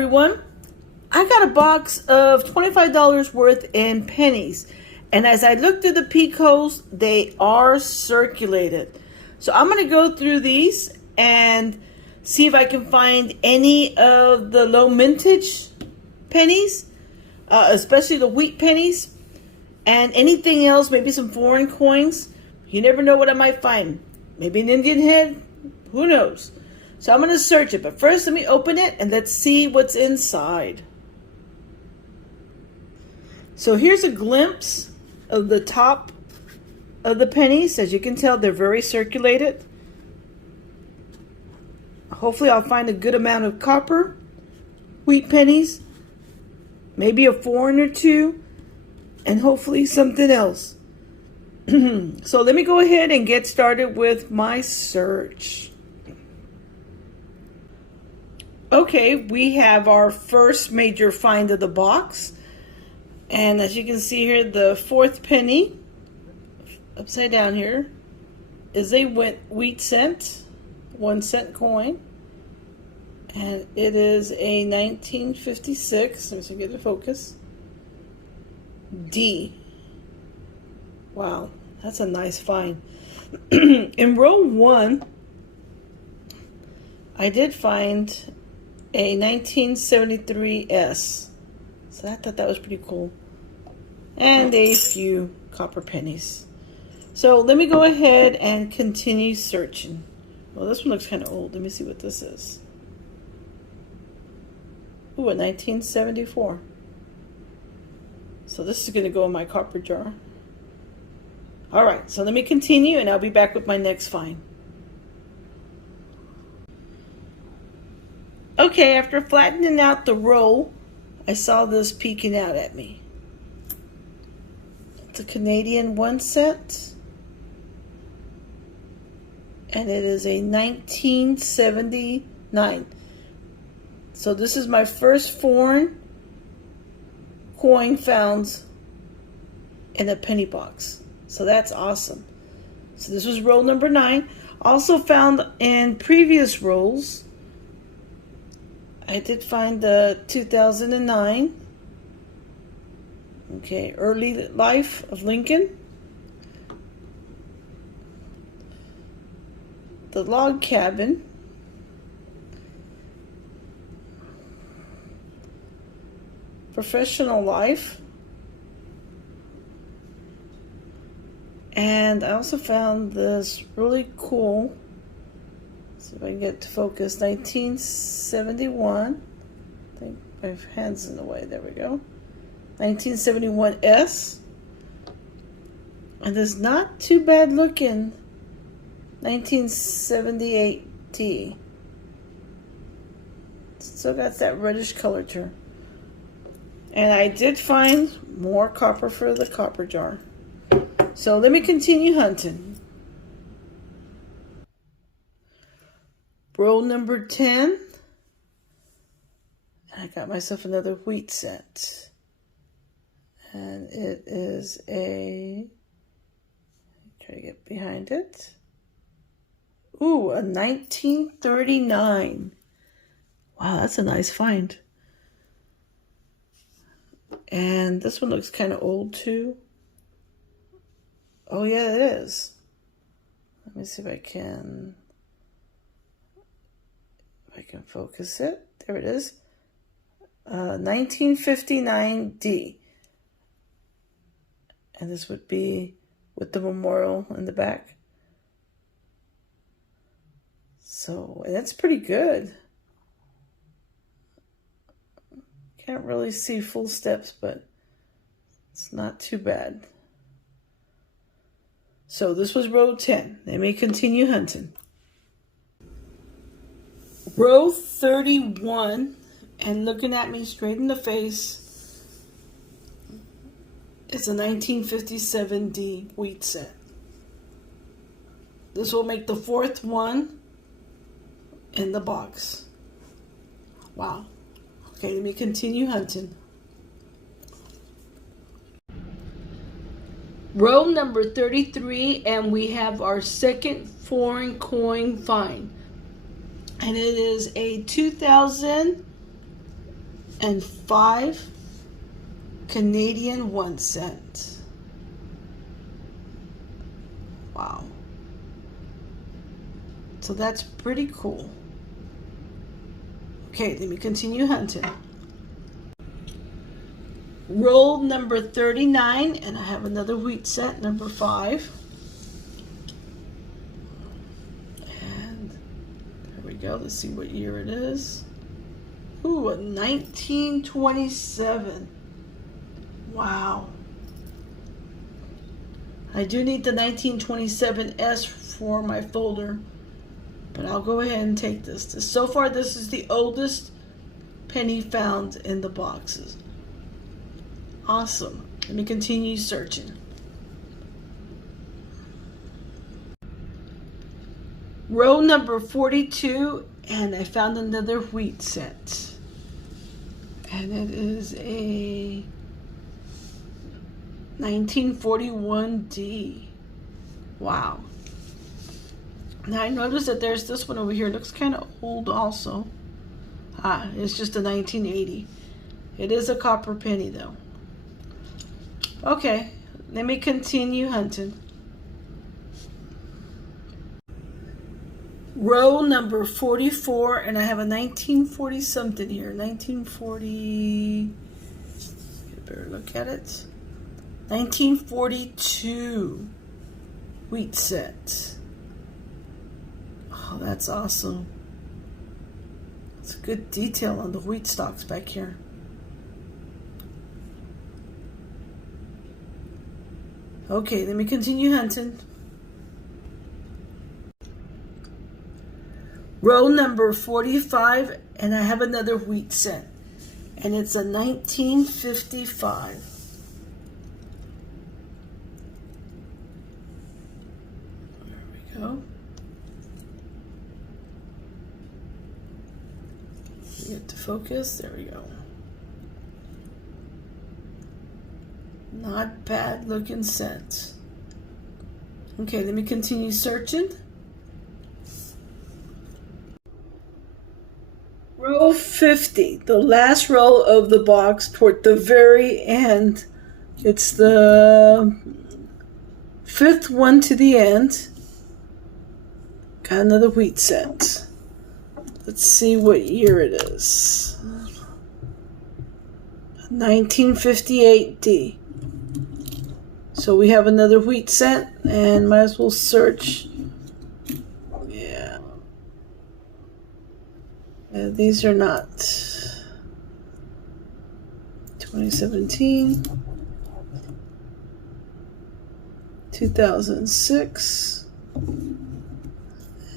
everyone. I got a box of $25 worth in pennies. And as I look through the Picos, they are circulated. So I'm going to go through these and see if I can find any of the low mintage pennies, especially the wheat pennies, and anything else, maybe some foreign coins. You never know what I might find. Maybe an Indian head, who knows? So I'm going to search it, but first let me open it and let's see what's inside. So here's a glimpse of the top of the pennies. As you can tell, they're very circulated. Hopefully I'll find a good amount of copper, wheat pennies, maybe a foreign or two, and hopefully something else. So let me go ahead and get started with my search. Okay, we have our first major find of the box. And as you can see here, the fourth penny, upside down here, is a wheat cent, 1 cent coin. And it is a 1956, let me see, get the focus, D. Wow, that's a nice find. In row 1, I did find a 1973 S. So I thought that was pretty cool. And a few copper pennies. So let me go ahead and continue searching. Well, this one looks kind of old. Let me see what this is. Ooh, a 1974. So this is going to go in my copper jar. All right, so let me continue and I'll be back with my next find. Okay, after flattening out the row, I saw this peeking out at me. It's a Canadian 1 cent. And it is a 1979. So this is my first foreign coin found in a penny box. So that's awesome. So this was roll number 9. Also found in previous rolls, I did find the 2009, okay, early life of Lincoln, the log cabin, professional life, and I also found this really cool, see if I can get to focus, 1971. I think my hand's in the way. There we go. 1971 S. And it's not too bad looking. 1978 T. Still got that reddish color to her. And I did find more copper for the copper jar. So let me continue hunting. Roll number 10. And I got myself another wheat cent. And it is a, try to get behind it. Ooh, a 1939. Wow, that's a nice find. And this one looks kind of old too. Oh yeah, it is. Let me see if I can focus it. There it is. 1959 D. And this would be with the memorial in the back. So that's pretty good. Can't really see full steps, but it's not too bad. So this was row 10. Let me continue hunting. Row 31, and looking at me straight in the face, it's a 1957 D wheat cent. This will make the fourth one in the box. Wow. Okay, let me continue hunting. Row number 33, and we have our second foreign coin find. And it is a 2000 and 5 Canadian 1 cent. Wow. So that's pretty cool. Okay, let me continue hunting. Roll number 39, and I have another wheat cent, number 5. And there we go. Let's see what year it is. Ooh, a 1927. Wow. I do need the 1927S for my folder, but I'll go ahead and take this. So far, this is the oldest penny found in the boxes. Awesome. Let me continue searching. Row number 42, and I found another wheat cent. And it is a 1941D. Wow. Now I noticed that there's this one over here. It looks kind of old also. It's just a 1980. It is a copper penny though. Okay, let me continue hunting. Row number 44, and I have a 1940 something here. 1940, you better look at it. 1942 wheat set. Oh, that's awesome. It's a good detail on the wheat stalks back here. Okay, let me continue hunting. Row number 45, and I have another wheat cent, and it's a 1955. There we go. Get to focus. There we go. Not bad looking cent. Okay, let me continue searching. Row 50, the last row of the box toward the very end. It's the 5th one to the end. Got another wheat cent. Let's see what year it is. 1958D. So we have another wheat cent, and might as well search. Yeah. These are not 2017, 2006,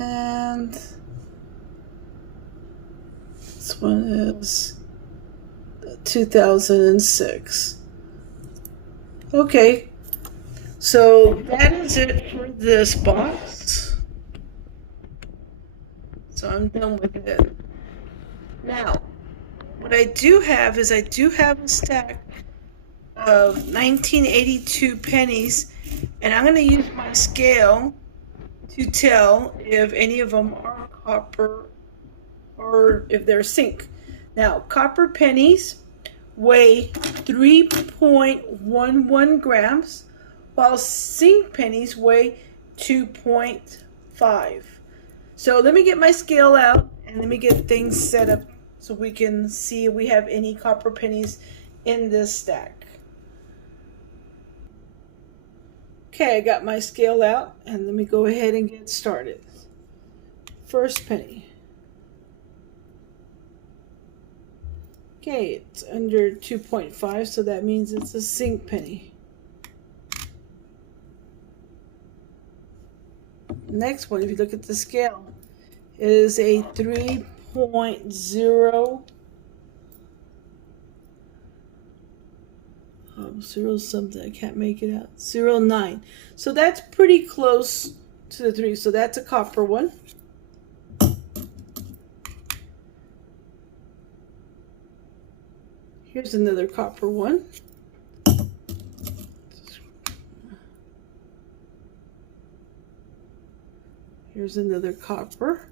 and this one is 2006. Okay, so that is it for this box. So I'm done with it. Now, what I do have is I do have a stack of 1982 pennies, and I'm going to use my scale to tell if any of them are copper or if they're zinc. Now, copper pennies weigh 3.11 grams, while zinc pennies weigh 2.5. So let me get my scale out and let me get things set up so we can see if we have any copper pennies in this stack. Okay, I got my scale out, and let me go ahead and get started. First penny. Okay, it's under 2.5, so that means it's a zinc penny. Next one, if you look at the scale, is a 3.0 zero something. I can't make it out. 0.9. So that's pretty close to the 3. So that's a copper one. Here's another copper one. Here's another copper.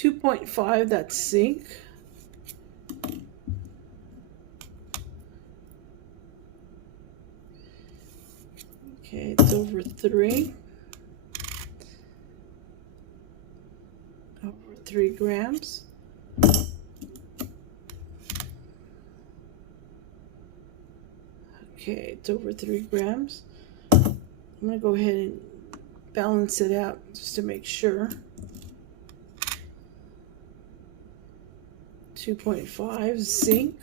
2.5, that's zinc. Okay, it's over 3. Over 3 grams. Okay, it's over 3 grams. I'm going to go ahead and balance it out just to make sure. 2.5 zinc.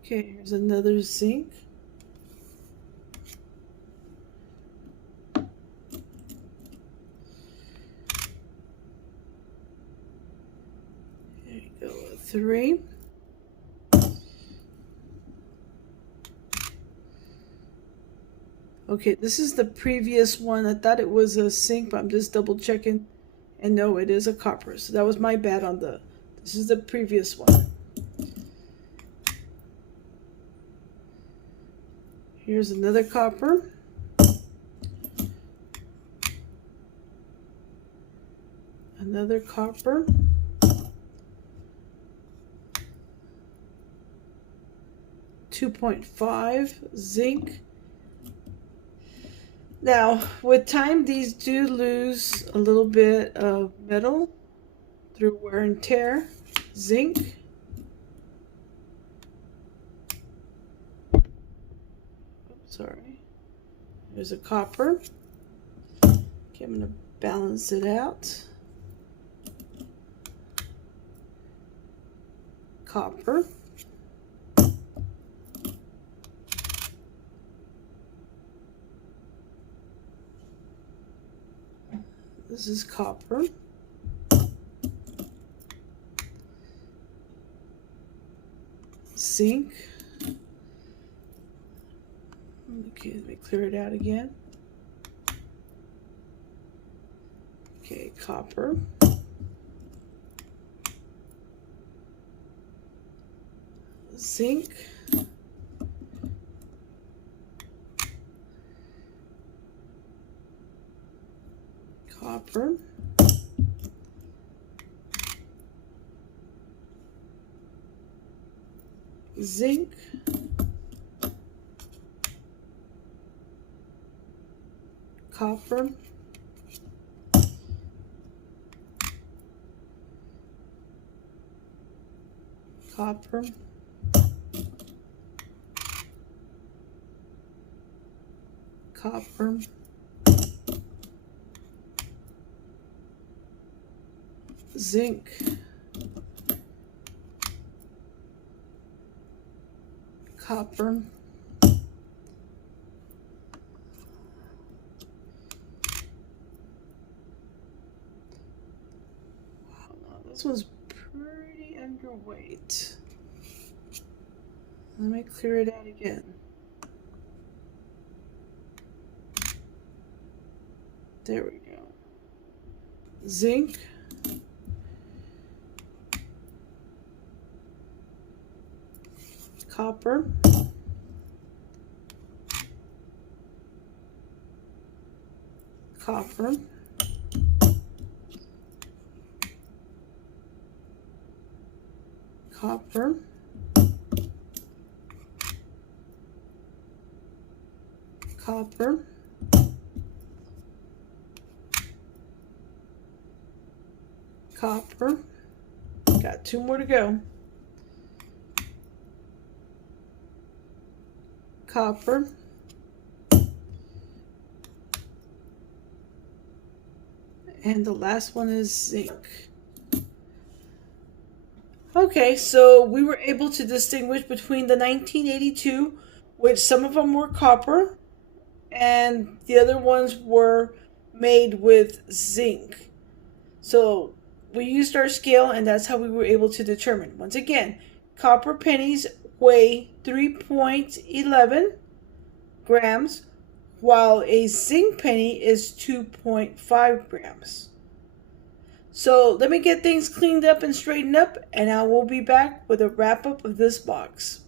Okay, here's another zinc. There you go, 3. Okay, this is the previous one. I thought it was a zinc, but I'm just double checking. And no, it is a copper. So that was my bad on this is the previous one. Here's another copper. Another copper. .5 zinc. Now, with time, these do lose a little bit of metal through wear and tear. Zinc. Oops, sorry. There's a copper. Okay, I'm going to balance it out. Copper. This is copper. Zinc. Okay, let me clear it out again. Okay, copper. Zinc. Copper. Zinc. Copper. Copper. Copper. Zinc. Copper. This one's pretty underweight. Let me clear it out again. There we go. Zinc. Copper. Copper. Copper. Copper. Copper. Got 2 more to go. Copper. And the last one is zinc. Okay, so we were able to distinguish between the 1982, which some of them were copper, and the other ones were made with zinc. So we used our scale, and that's how we were able to determine. Once again, copper pennies weigh 3.11 grams, while a zinc penny is 2.5 grams. So let me get things cleaned up and straightened up, and I will be back with a wrap up of this box.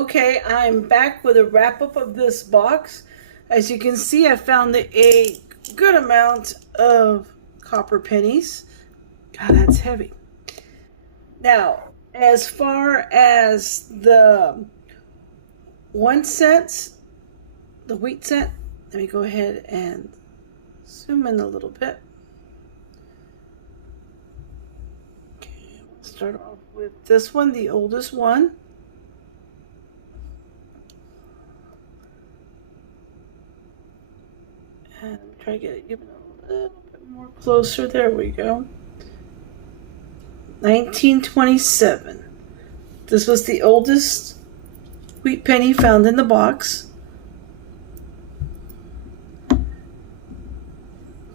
Okay, I'm back with a wrap up of this box. As you can see, I found a good amount of copper pennies. God, that's heavy. Now, as far as the 1 cent, the wheat cent, let me go ahead and zoom in a little bit. Okay, we'll start off with this one, the oldest one. And try to get it even a little bit more closer. There we go. 1927. This was the oldest wheat penny found in the box.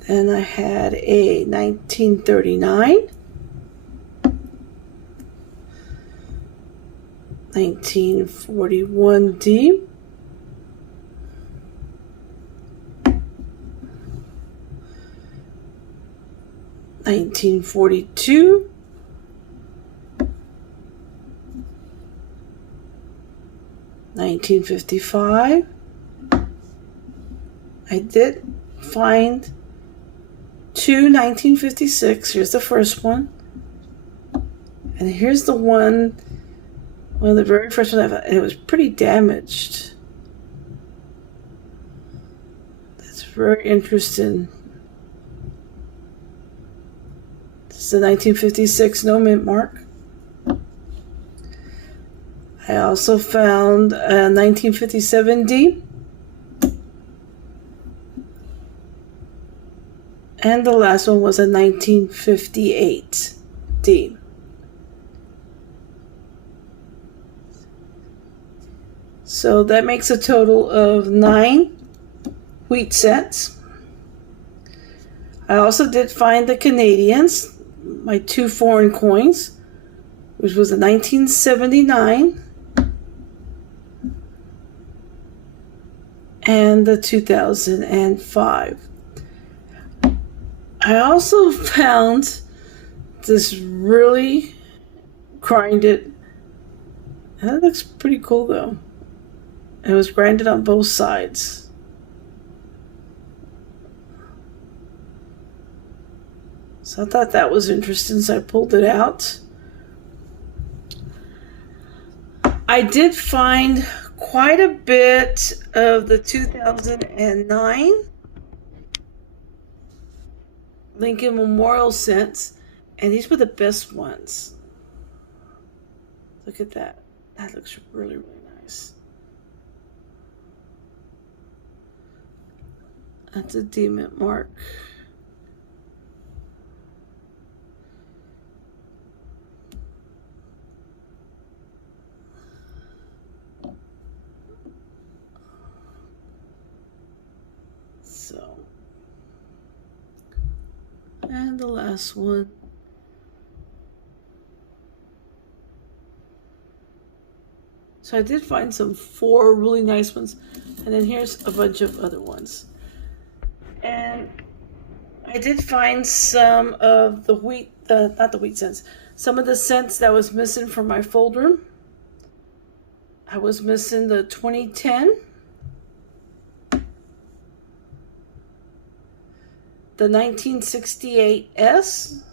And I had a 1939, 1941D, 1942, 1955. I did find two 1956. Here's the first one. And here's the one of the very first ones I found. And it was pretty damaged. That's very interesting. This is the 1956 no mint mark. I also found a 1957D. And the last one was a 1958D. So that makes a total of 9 wheat cents. I also did find the Canadians, my 2 foreign coins, which was a 1979 and the 2005. I also found this really grinded, and that looks pretty cool though. It was grinded on both sides. So I thought that was interesting, so I pulled it out. I did find quite a bit of the 2009 Lincoln Memorial cents, and these were the best ones. Look at that. That looks really, really nice. That's a D-mint mark. So, and the last one. So I did find some 4 really nice ones, and then here's a bunch of other ones. And I did find some of the wheat, not the wheat cents, some of the cents that was missing from my folder. I was missing the 2010, the 1968S,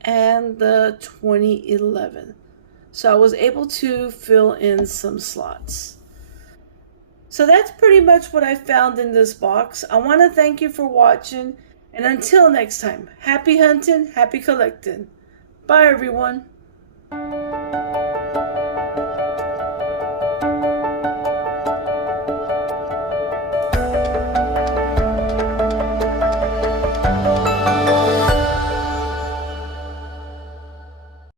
and the 2011. So I was able to fill in some slots. So that's pretty much what I found in this box. I want to thank you for watching, and until next time, happy hunting, happy collecting. Bye everyone.